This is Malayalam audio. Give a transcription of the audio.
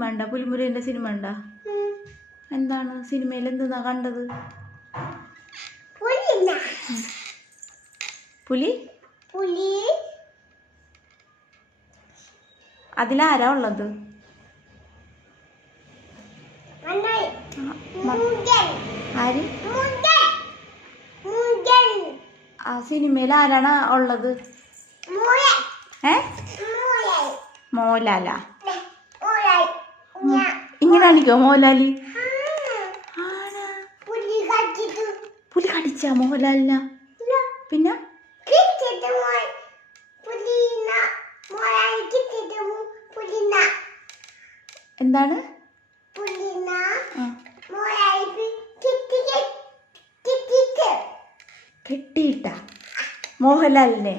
വേണ്ട പുലിമുരുകൻ്റെ സിനിമ ഉണ്ടോ? എന്താണ് സിനിമയിൽ എന്തെന്നാ കണ്ടത്? പുലി അതിലാരാ ഉള്ളത്? ആര്? ആ സിനിമയിൽ ആരാണ് ഉള്ളത്? മോഹൻലാലാ? ഇങ്ങനെ കളിക്കോ മോഹൻലാല്? പുലി കടിച്ചാ മോഹൻലാലിനാ? പിന്നെ എന്താണ് കെട്ടിയിട്ട മോഹൻലാലിനെ?